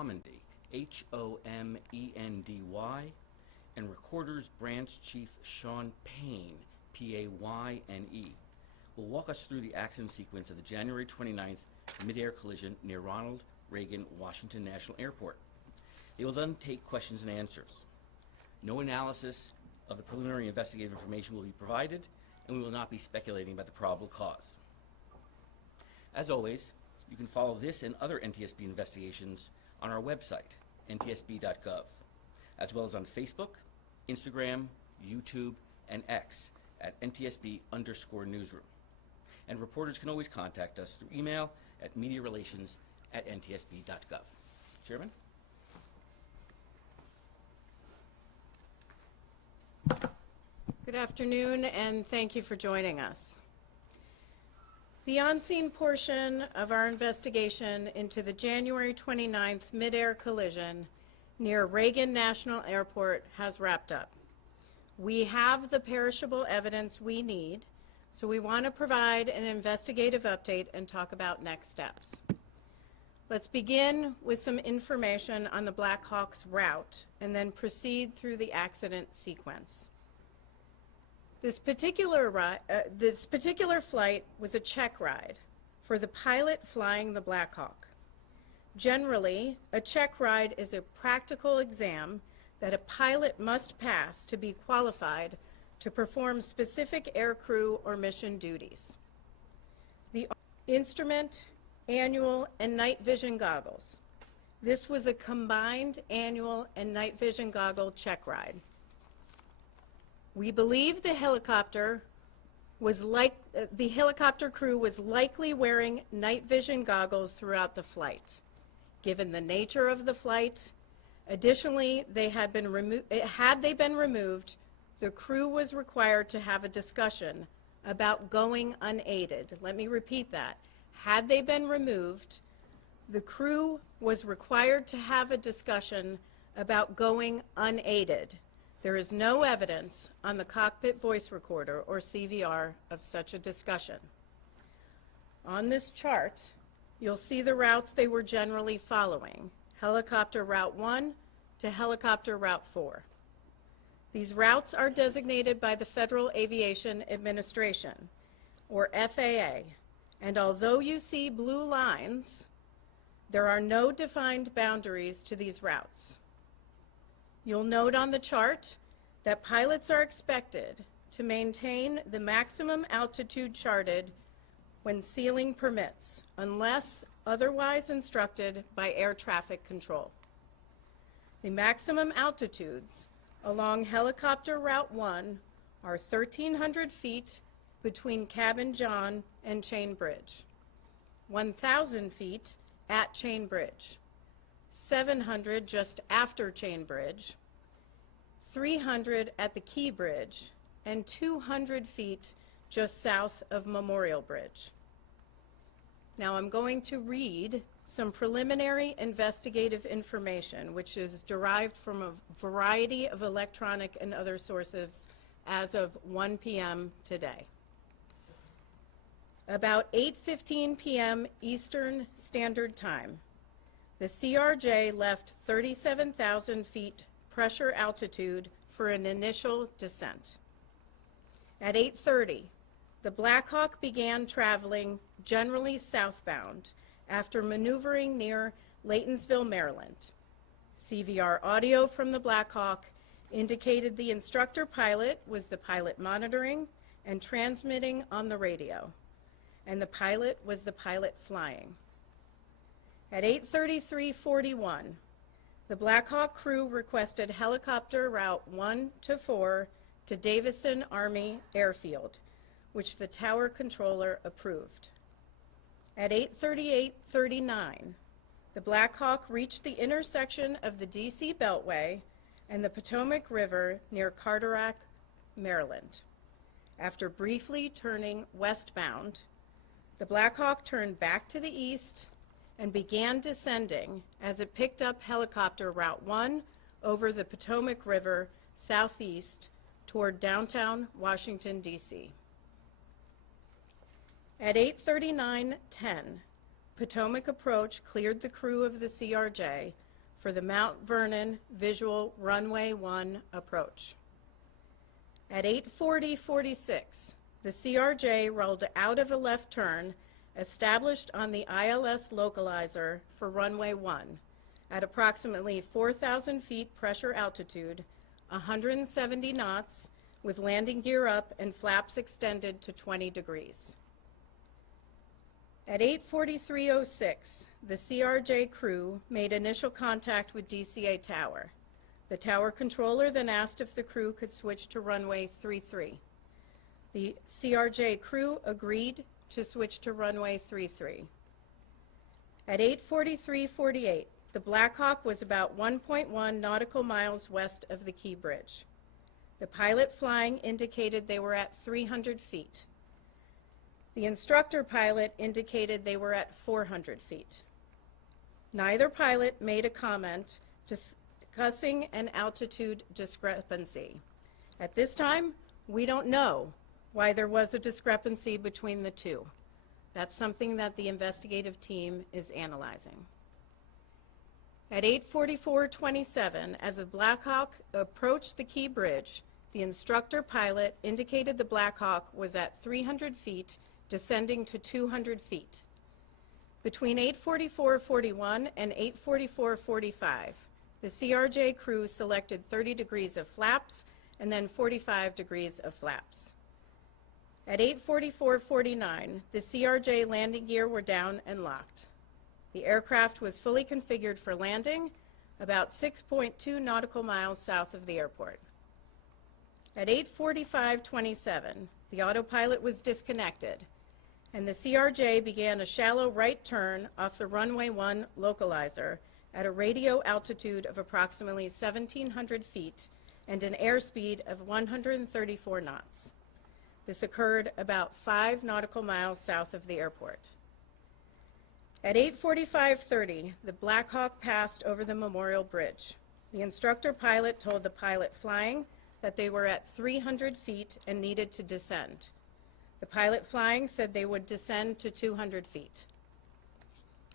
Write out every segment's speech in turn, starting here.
Homendy, Homendy, and Recorders Branch Chief Sean Payne, Payne, will walk us through the accident sequence of the January 29th midair collision near Ronald Reagan Washington National Airport. They will then take questions and answers. No analysis of the preliminary investigative information will be provided, and we will not be speculating about the probable cause. As always, you can follow this and other NTSB investigations on our website, ntsb.gov, as well as on Facebook, Instagram, YouTube, and X at NTSB_newsroom. And reporters can always contact us through email at mediarelations@ntsb.gov. Chairman? Good afternoon, and thank you for joining us. The on-scene portion of our investigation into the January 29th midair collision near Reagan National Airport has wrapped up. We have the perishable evidence we need, so we want to provide an investigative update and talk about next steps. Let's begin with some information on the Blackhawk's route and then proceed through the accident sequence. This particular flight was a check ride for the pilot flying the Blackhawk. Generally, a check ride is a practical exam that a pilot must pass to be qualified to perform specific aircrew or mission duties. The instrument, annual, and night vision goggles. This was a combined annual and night vision goggle check ride. We believe the helicopter crew was likely wearing night vision goggles throughout the flight. Given the nature of the flight, additionally, had they been removed, the crew was required to have a discussion about going unaided. Let me repeat that. Had they been removed, the crew was required to have a discussion about going unaided. There is no evidence on the cockpit voice recorder, or CVR, of such a discussion. On this chart, you'll see the routes they were generally following: Helicopter Route 1 to Helicopter Route 4. These routes are designated by the Federal Aviation Administration, or FAA, and although you see blue lines, there are no defined boundaries to these routes. You'll note on the chart that pilots are expected to maintain the maximum altitude charted when ceiling permits, unless otherwise instructed by air traffic control. The maximum altitudes along Helicopter Route 1 are 1,300 feet between Cabin John and Chain Bridge, 1,000 feet at Chain Bridge, 700 just after Chain Bridge, 300 at the Key Bridge, and 200 feet just south of Memorial Bridge. Now I'm going to read some preliminary investigative information, which is derived from a variety of electronic and other sources as of 1 p.m. today. About 8:15 p.m. Eastern Standard Time, the CRJ left 37,000 feet pressure altitude for an initial descent. At 8:30, the Blackhawk began traveling generally southbound after maneuvering near Laytonsville, Maryland. CVR audio from the Blackhawk indicated the instructor pilot was the pilot monitoring and transmitting on the radio, and the pilot was the pilot flying. At 8:33:41, the Blackhawk crew requested Helicopter Route 1 to 4 to Davison Army Airfield, which the tower controller approved. At 8:38:39, the Blackhawk reached the intersection of the DC Beltway and the Potomac River near Carteret, Maryland. After briefly turning westbound, the Blackhawk turned back to the east and began descending as it picked up Helicopter Route 1 over the Potomac River southeast toward downtown Washington, D.C. At 8:39:10, Potomac approach cleared the crew of the CRJ for the Mount Vernon Visual Runway 1 approach. At 8:40:46, the CRJ rolled out of a left turn established on the ILS localizer for runway 1 at approximately 4,000 feet pressure altitude, 170 knots, with landing gear up and flaps extended to 20 degrees. At 8:43:06, the CRJ crew made initial contact with DCA Tower. The tower controller then asked if the crew could switch to runway 33. The CRJ crew agreed to switch to runway 33. At 8:43:48, the Blackhawk was about 1.1 nautical miles west of the Key Bridge. The pilot flying indicated they were at 300 feet. The instructor pilot indicated they were at 400 feet. Neither pilot made a comment discussing an altitude discrepancy. At this time, we don't know why there was a discrepancy between the two. That's something that the investigative team is analyzing. At 8:44:27, as the Blackhawk approached the Key Bridge, the instructor pilot indicated the Blackhawk was at 300 feet, descending to 200 feet. Between 8:44:41 and 8:44:45, the CRJ crew selected 30 degrees of flaps and then 45 degrees of flaps. At 8:44:49, the CRJ landing gear were down and locked. The aircraft was fully configured for landing about 6.2 nautical miles south of the airport. At 8:45:27, the autopilot was disconnected, and the CRJ began a shallow right turn off the runway 1 localizer at a radio altitude of approximately 1,700 feet and an airspeed of 134 knots. This occurred about 5 nautical miles south of the airport. At 8:45:30, the Blackhawk passed over the Memorial Bridge. The instructor pilot told the pilot flying that they were at 300 feet and needed to descend. The pilot flying said they would descend to 200 feet.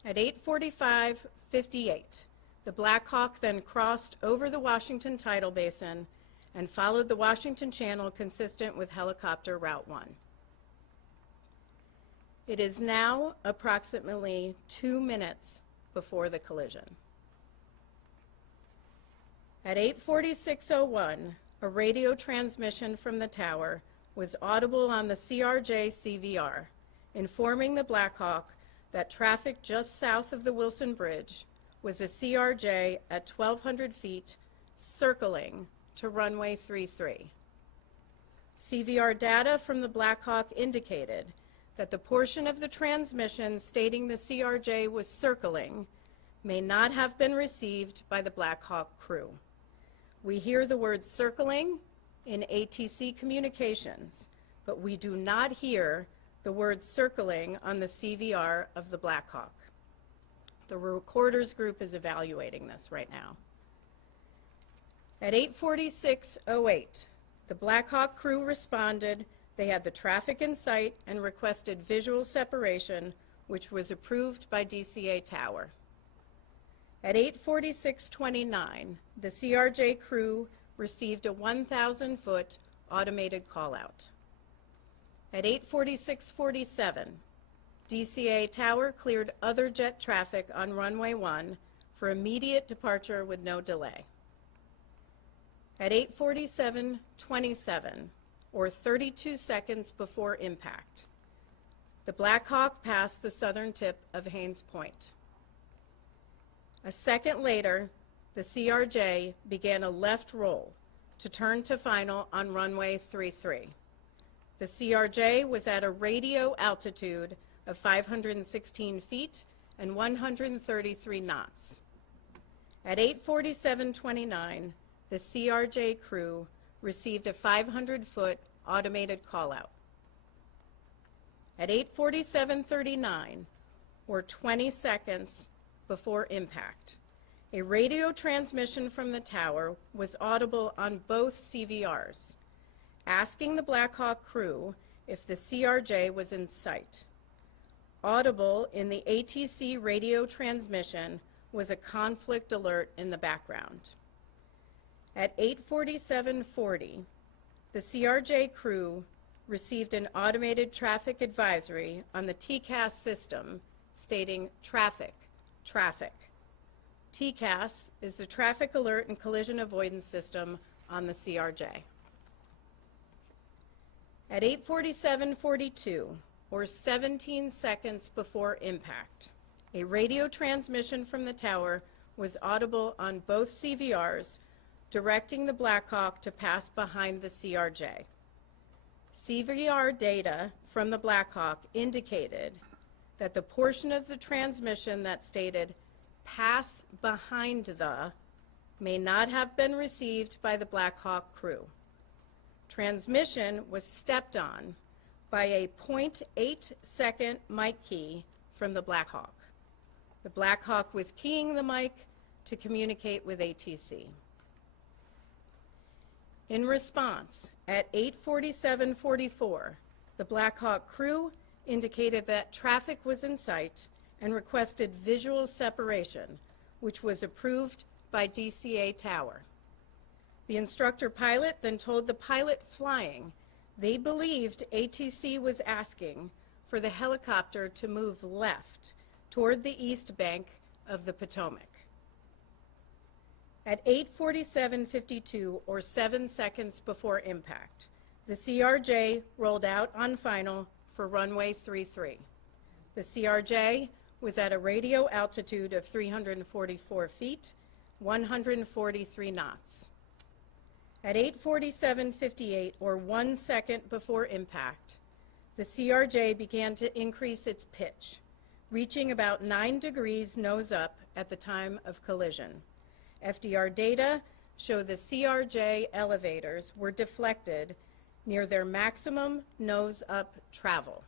At 8:45:58, the Blackhawk then crossed over the Washington Tidal Basin and followed the Washington Channel consistent with helicopter Route 1. It is now approximately 2 minutes before the collision. At 8:46:01, a radio transmission from the tower was audible on the CRJ CVR, informing the Blackhawk that traffic just south of the Wilson Bridge was a CRJ at 1,200 feet circling to runway 33. CVR data from the Blackhawk indicated that the portion of the transmission stating the CRJ was circling may not have been received by the Blackhawk crew. We hear the word circling in ATC communications, but we do not hear the word circling on the CVR of the Blackhawk. The recorders group is evaluating this right now. At 8:46:08, the Blackhawk crew responded. They had the traffic in sight and requested visual separation, which was approved by DCA Tower. At 8:46:29, the CRJ crew received a 1,000-foot automated call-out. At 8:46:47, DCA Tower cleared other jet traffic on runway 1 for immediate departure with no delay. At 8:47:27, or 32 seconds before impact, the Blackhawk passed the southern tip of Haines Point. A second later, the CRJ began a left roll to turn to final on runway 33. The CRJ was at a radio altitude of 516 feet and 133 knots. At 8:47:29, the CRJ crew received a 500-foot automated call-out. At 8:47:39, or 20 seconds before impact, a radio transmission from the tower was audible on both CVRs, asking the Blackhawk crew if the CRJ was in sight. Audible in the ATC radio transmission was a conflict alert in the background. At 8:47:40, the CRJ crew received an automated traffic advisory on the TCAS system stating traffic, traffic. TCAS is the Traffic Alert and Collision Avoidance System on the CRJ. At 8:47:42, or 17 seconds before impact, a radio transmission from the tower was audible on both CVRs, directing the Blackhawk to pass behind the CRJ. CVR data from the Blackhawk indicated that the portion of the transmission that stated "pass behind the" may not have been received by the Blackhawk crew. Transmission was stepped on by a 0.8-second mic key from the Blackhawk. The Blackhawk was keying the mic to communicate with ATC. In response, at 8:47:44, the Blackhawk crew indicated that traffic was in sight and requested visual separation, which was approved by DCA Tower. The instructor pilot then told the pilot flying they believed ATC was asking for the helicopter to move left toward the east bank of the Potomac. At 8:47:52, or 7 seconds before impact, the CRJ rolled out on final for runway 33. The CRJ was at a radio altitude of 344 feet, 143 knots. At 8:47:58, or 1 second before impact, the CRJ began to increase its pitch, reaching about 9 degrees nose up at the time of collision. FDR data show the CRJ elevators were deflected near their maximum nose-up travel.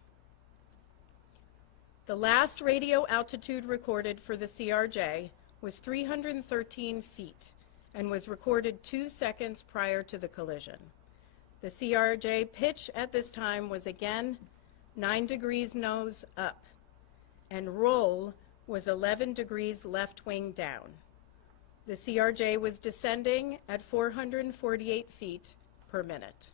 The last radio altitude recorded for the CRJ was 313 feet and was recorded 2 seconds prior to the collision. The CRJ pitch at this time was again 9 degrees nose up, and roll was 11 degrees left wing down. The CRJ was descending at 448 feet per minute.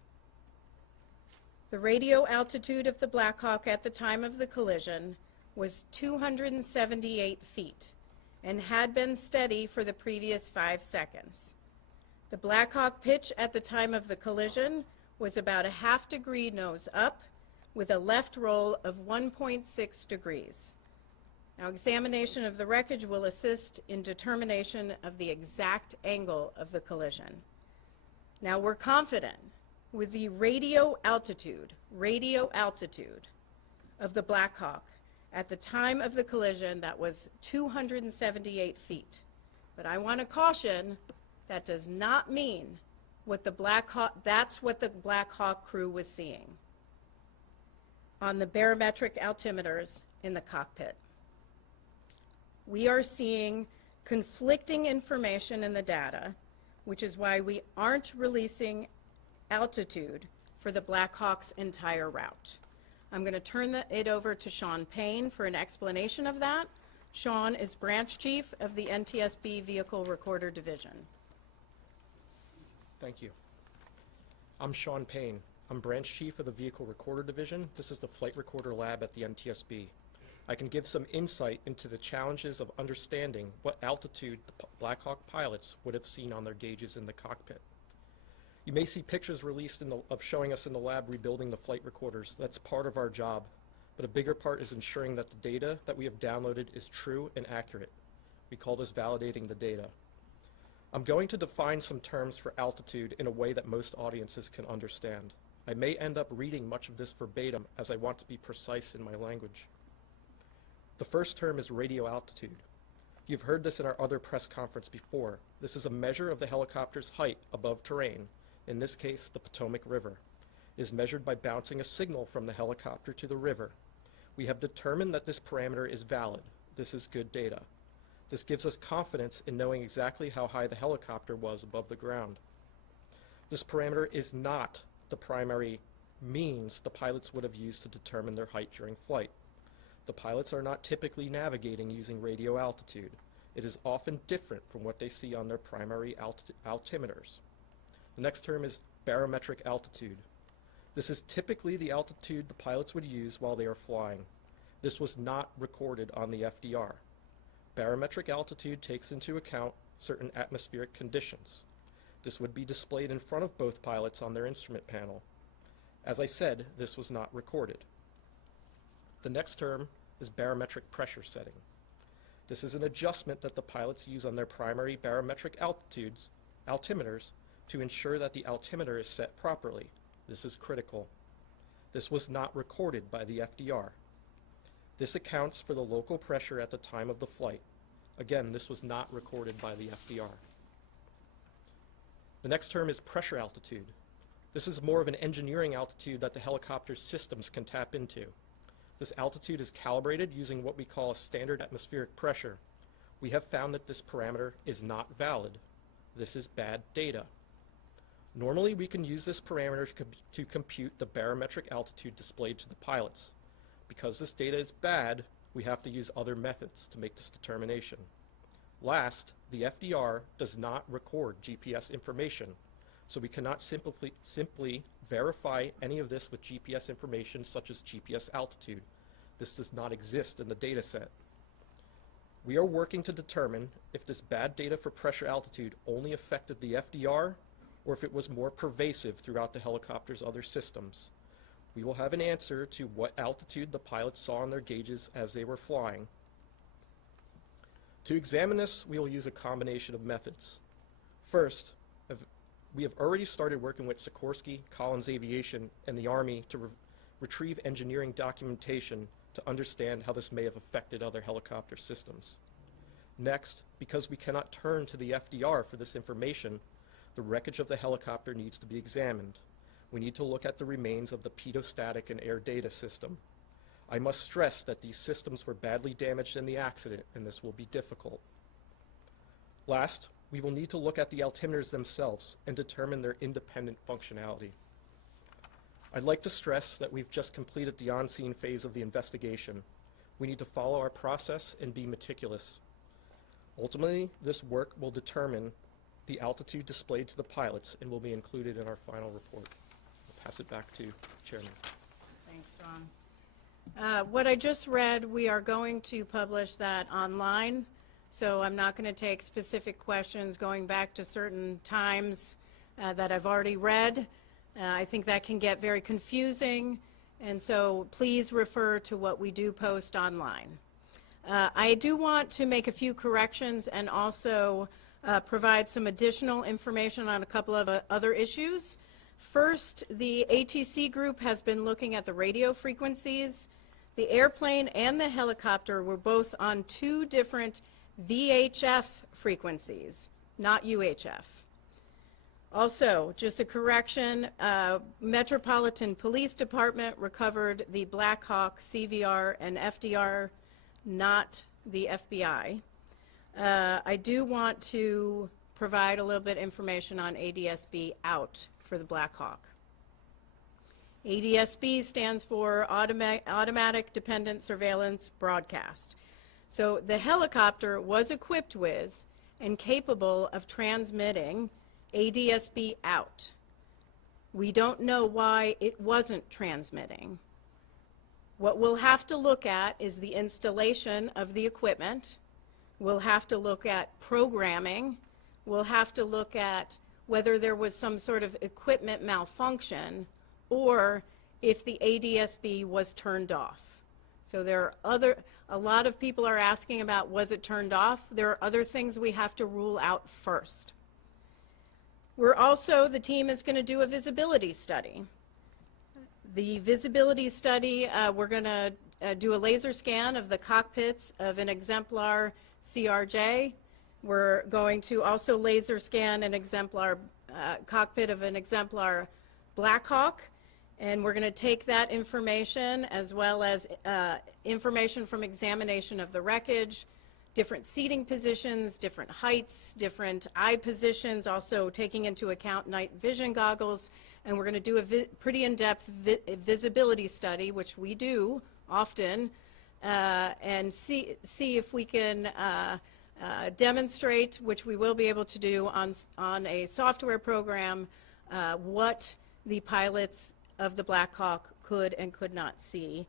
The radio altitude of the Blackhawk at the time of the collision was 278 feet and had been steady for the previous 5 seconds. The Blackhawk pitch at the time of the collision was about a half degree nose up with a left roll of 1.6 degrees. Now, examination of the wreckage will assist in determination of the exact angle of the collision. Now, we're confident with the radio altitude of the Blackhawk at the time of the collision that was 278 feet. But I want to caution, that does not mean that's what the Blackhawk crew was seeing on the barometric altimeters in the cockpit. We are seeing conflicting information in the data, which is why we aren't releasing altitude for the Blackhawk's entire route. I'm going to turn it over to Sean Payne for an explanation of that. Sean is branch chief of the NTSB Vehicle Recorder Division. Thank you. I'm Sean Payne. I'm branch chief of the Vehicle Recorder Division. This is the flight recorder lab at the NTSB. I can give some insight into the challenges of understanding what altitude the Blackhawk pilots would have seen on their gauges in the cockpit. You may see pictures released of showing us in the lab rebuilding the flight recorders. That's part of our job, but a bigger part is ensuring that the data that we have downloaded is true and accurate. We call this validating the data. I'm going to define some terms for altitude in a way that most audiences can understand. I may end up reading much of this verbatim as I want to be precise in my language. The first term is radio altitude. You've heard this in our other press conference before. This is a measure of the helicopter's height above terrain, in this case, the Potomac River. It is measured by bouncing a signal from the helicopter to the river. We have determined that this parameter is valid. This is good data. This gives us confidence in knowing exactly how high the helicopter was above the ground. This parameter is not the primary means the pilots would have used to determine their height during flight. The pilots are not typically navigating using radio altitude. It is often different from what they see on their primary altimeters. The next term is barometric altitude. This is typically the altitude the pilots would use while they are flying. This was not recorded on the FDR. Barometric altitude takes into account certain atmospheric conditions. This would be displayed in front of both pilots on their instrument panel. As I said, this was not recorded. The next term is barometric pressure setting. This is an adjustment that the pilots use on their primary barometric altimeters to ensure that the altimeter is set properly. This is critical. This was not recorded by the FDR. This accounts for the local pressure at the time of the flight. Again, this was not recorded by the FDR. The next term is pressure altitude. This is more of an engineering altitude that the helicopter's systems can tap into. This altitude is calibrated using what we call a standard atmospheric pressure. We have found that this parameter is not valid. This is bad data. Normally, we can use this parameter to compute the barometric altitude displayed to the pilots. Because this data is bad, we have to use other methods to make this determination. Last, the FDR does not record GPS information, so we cannot simply verify any of this with GPS information such as GPS altitude. This does not exist in the data set. We are working to determine if this bad data for pressure altitude only affected the FDR or if it was more pervasive throughout the helicopter's other systems. We will have an answer to what altitude the pilots saw on their gauges as they were flying. To examine this, we will use a combination of methods. First, we have already started working with Sikorsky, Collins Aviation, and the Army to retrieve engineering documentation to understand how this may have affected other helicopter systems. Next, because we cannot turn to the FDR for this information, the wreckage of the helicopter needs to be examined. We need to look at the remains of the pedostatic and air data system. I must stress that these systems were badly damaged in the accident, and this will be difficult. Last, we will need to look at the altimeters themselves and determine their independent functionality. I'd like to stress that we've just completed the on-scene phase of the investigation. We need to follow our process and be meticulous. Ultimately, this work will determine the altitude displayed to the pilots and will be included in our final report. I'll pass it back to Chairman. Thanks, John. What I just read, we are going to publish that online, so I'm not going to take specific questions going back to certain times that I've already read. I think that can get very confusing, and so please refer to what we do post online. I do want to make a few corrections and also provide some additional information on a couple of other issues. First, the ATC group has been looking at the radio frequencies. The airplane and the helicopter were both on two different VHF frequencies, not UHF. Also, just a correction, Metropolitan Police Department recovered the Blackhawk CVR and FDR, not the FBI. I do want to provide a little bit of information on ADSB out for the Blackhawk. ADSB stands for Automatic Dependent Surveillance Broadcast. So the helicopter was equipped with and capable of transmitting ADSB out. We don't know why it wasn't transmitting. What we'll have to look at is the installation of the equipment. We'll have to look at programming. We'll have to look at whether there was some sort of equipment malfunction or if the ADSB was turned off. So there are a lot of people are asking about, was it turned off? There are other things we have to rule out first. The team is going to do a visibility study. The visibility study, we're going to do a laser scan of the cockpits of an exemplar CRJ. We're going to also laser scan an exemplar cockpit of an exemplar Blackhawk, and we're going to take that information as well as information from examination of the wreckage, different seating positions, different heights, different eye positions, also taking into account night vision goggles, and we're going to do a pretty in-depth visibility study, which we do often, and see if we can demonstrate, which we will be able to do on a software program, what the pilots of the Blackhawk could and could not see.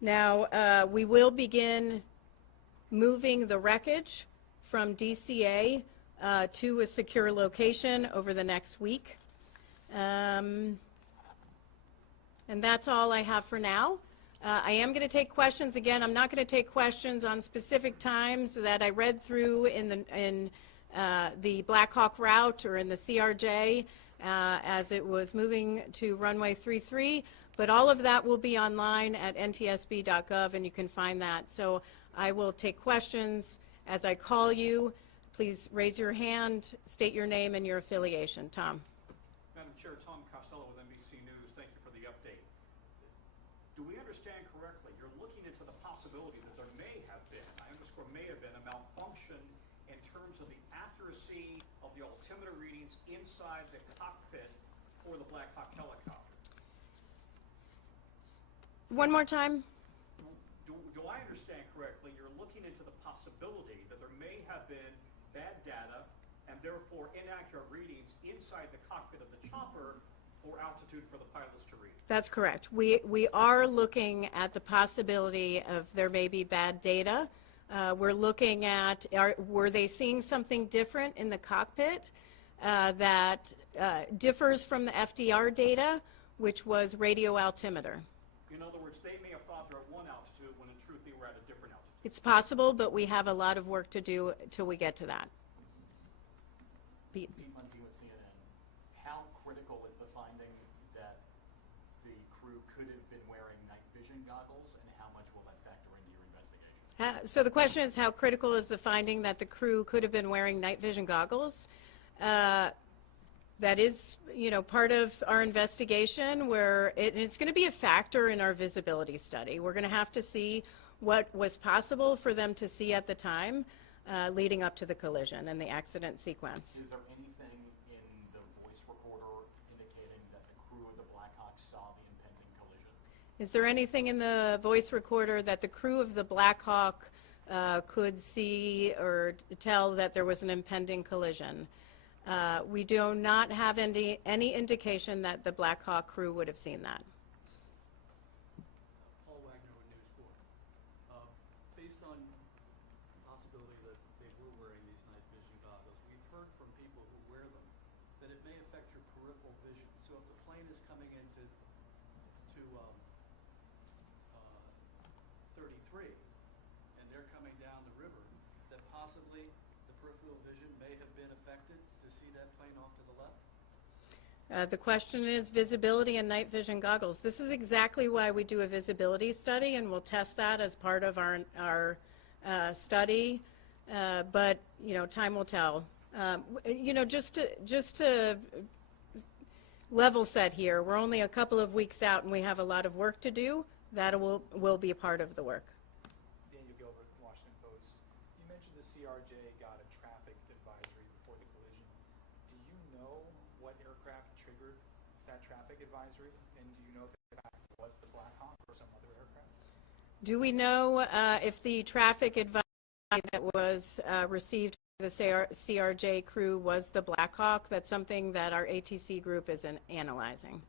Now, we will begin moving the wreckage from DCA to a secure location over the next week. And that's all I have for now. I am going to take questions. Again, I'm not going to take questions on specific times that I read through in the Blackhawk route or in the CRJ as it was moving to runway 33, but all of that will be online at ntsb.gov, and you can find that. So I will take questions as I call you. Please raise your hand, state your name and your affiliation. Tom. Madam Chair, Tom Costello with NBC News. Thank you for the update. Do we understand correctly, you're looking into the possibility that there may have been, I underscore may have been, a malfunction in terms of the accuracy of the altimeter readings inside the cockpit for the Blackhawk helicopter? One more time. Do I understand correctly, you're looking into the possibility that there may have been bad data and therefore inaccurate readings inside the cockpit of the chopper for altitude for the pilots to read? That's correct. We are looking at the possibility of there may be bad data. We're looking at, were they seeing something different in the cockpit that differs from the FDR data, which was radio altimeter? In other words, they may have thought they're at one altitude when in truth they were at a different altitude. It's possible, but we have a lot of work to do till we get to that. Pete. Pete Mundy with CNN. How critical is the finding that the crew could have been wearing night vision goggles, and how much will that factor into your investigation? So the question is, how critical is the finding that the crew could have been wearing night vision goggles? That is, part of our investigation, where it's going to be a factor in our visibility study. We're going to have to see what was possible for them to see at the time leading up to the collision and the accident sequence. Is there anything in the voice recorder indicating that the crew of the Blackhawk saw the impending collision? Is there anything in the voice recorder that the crew of the Blackhawk could see or tell that there was an impending collision? We do not have any indication that the Blackhawk crew would have seen that. Paul Wagner with News 4. Based on the possibility that they were wearing these night vision goggles, we've heard from people who wear them that it may affect your peripheral vision. So if the plane is coming into 33 and they're coming down the river, that possibly the peripheral vision may have been affected to see that plane off to the left? The question is visibility and night vision goggles. This is exactly why we do a visibility study, and we'll test that as part of our study. But time will tell. Just to level set here, we're only a couple of weeks out, and we have a lot of work to do. That will be a part of the work. Daniel Gilbert, Washington Post. You mentioned the CRJ got a traffic advisory before the collision. Do you know what aircraft triggered that traffic advisory? And do you know if it was the Blackhawk or some other aircraft? Do we know if the traffic advisory that was received by the CRJ crew was the Blackhawk? That's something that our ATC group is analyzing.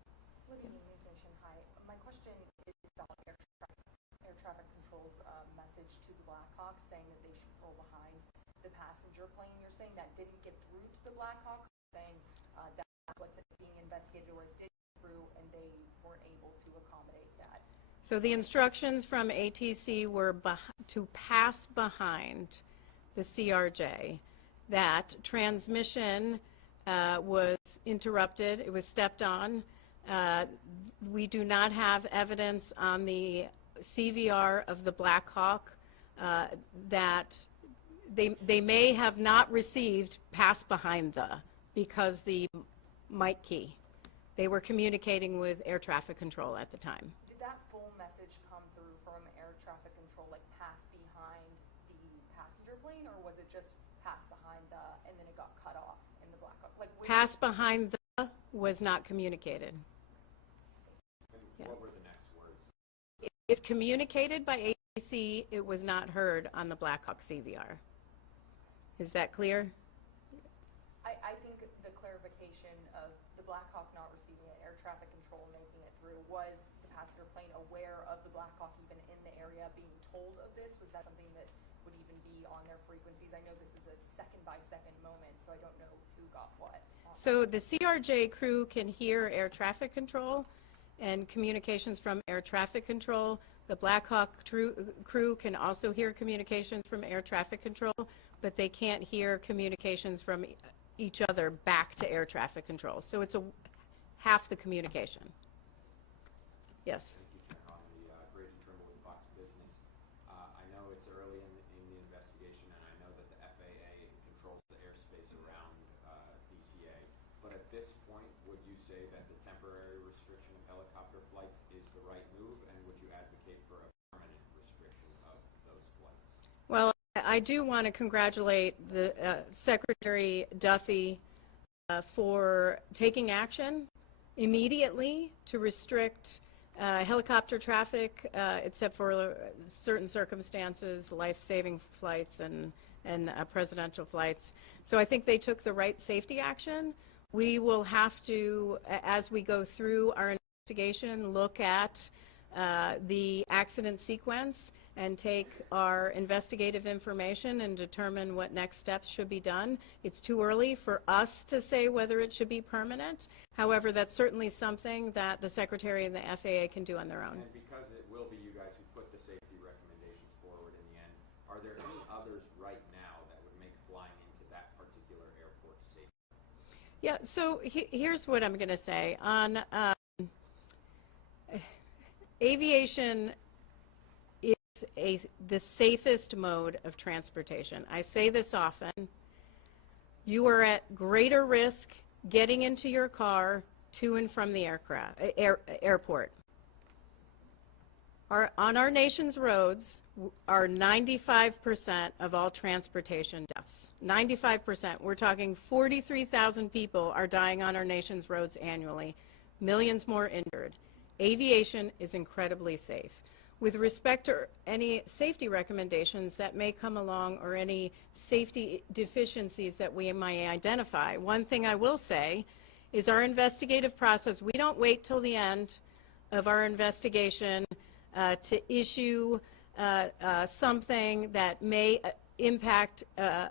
Blackhawk saying that they should pull behind the passenger plane. You're saying that didn't get through to the Blackhawk, saying that's what's being investigated, or it did get through and they weren't able to accommodate that? So the instructions from ATC were to pass behind the CRJ. That transmission was interrupted. It was stepped on. We do not have evidence on the CVR of the Blackhawk that they may have not received pass behind because the mic key. They were communicating with air traffic control at the time. Did that full message come through from air traffic control, like pass behind the passenger plane, or was it just pass behind and then it got cut off in the Blackhawk? Like, Pass behind was not communicated. What were the next words? It's communicated by ATC. It was not heard on the Blackhawk CVR. Is that clear? I think the clarification of the Blackhawk not receiving an air traffic control and making it through, was the passenger plane aware of the Blackhawk even in the area being told of this? Was that something that would even be on their frequencies? I know this is a second-by-second moment, so I don't know who got what. So the CRJ crew can hear air traffic control and communications from air traffic control. The Blackhawk crew can also hear communications from air traffic control, but they can't hear communications from each other back to air traffic control. So it's half the communication. Yes. Thank you, Chair Holly. Grady Trimble with Fox Business. I know it's early in the investigation, and I know that the FAA controls the airspace around DCA. But at this point, would you say that the temporary restriction of helicopter flights is the right move, and would you advocate for a permanent restriction of those flights? Well, I do want to congratulate the Secretary Duffy for taking action immediately to restrict helicopter traffic, except for certain circumstances, life-saving flights and presidential flights. So I think they took the right safety action. We will have to, as we go through our investigation, look at the accident sequence and take our investigative information and determine what next steps should be done. It's too early for us to say whether it should be permanent. However, that's certainly something that the Secretary and the FAA can do on their own. And because it will be you guys who put the safety recommendations forward in the end, are there any others right now that would make flying into that particular airport safe? Yeah, so here's what I'm going to say. On aviation is the safest mode of transportation. I say this often. You are at greater risk getting into your car to and from the airport. On our nation's roads are 95% of all transportation deaths. 95%. We're talking 43,000 people are dying on our nation's roads annually, millions more injured. Aviation is incredibly safe. With respect to any safety recommendations that may come along or any safety deficiencies that we might identify, one thing I will say is our investigative process, we don't wait till the end of our investigation to issue something that may impact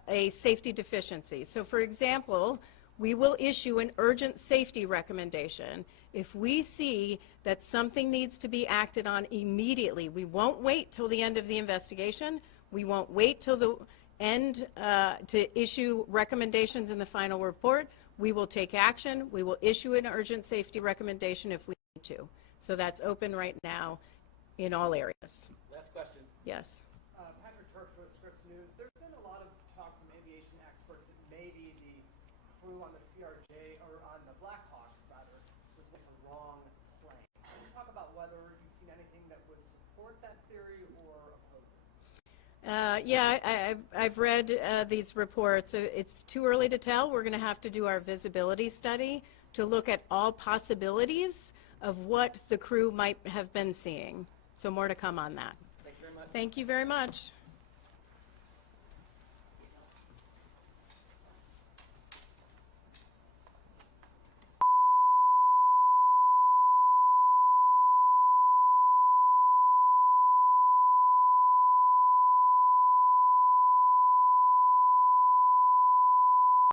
a safety deficiency. So for example, we will issue an urgent safety recommendation if we see that something needs to be acted on immediately. We won't wait till the end of the investigation. We won't wait till the end to issue recommendations in the final report. We will take action. We will issue an urgent safety recommendation if we need to. So that's open right now in all areas. Last question. Yes. Patrick Turks with Scripps News. There's been a lot of talk from aviation experts that maybe the crew on the CRJ, or on the Blackhawk, rather, was with the wrong plane. Can you talk about whether you've seen anything that would support that theory or oppose it? Yeah, I've read these reports. It's too early to tell. We're going to have to do our visibility study to look at all possibilities of what the crew might have been seeing. So more to come on that. Thank you very much. Thank you very much.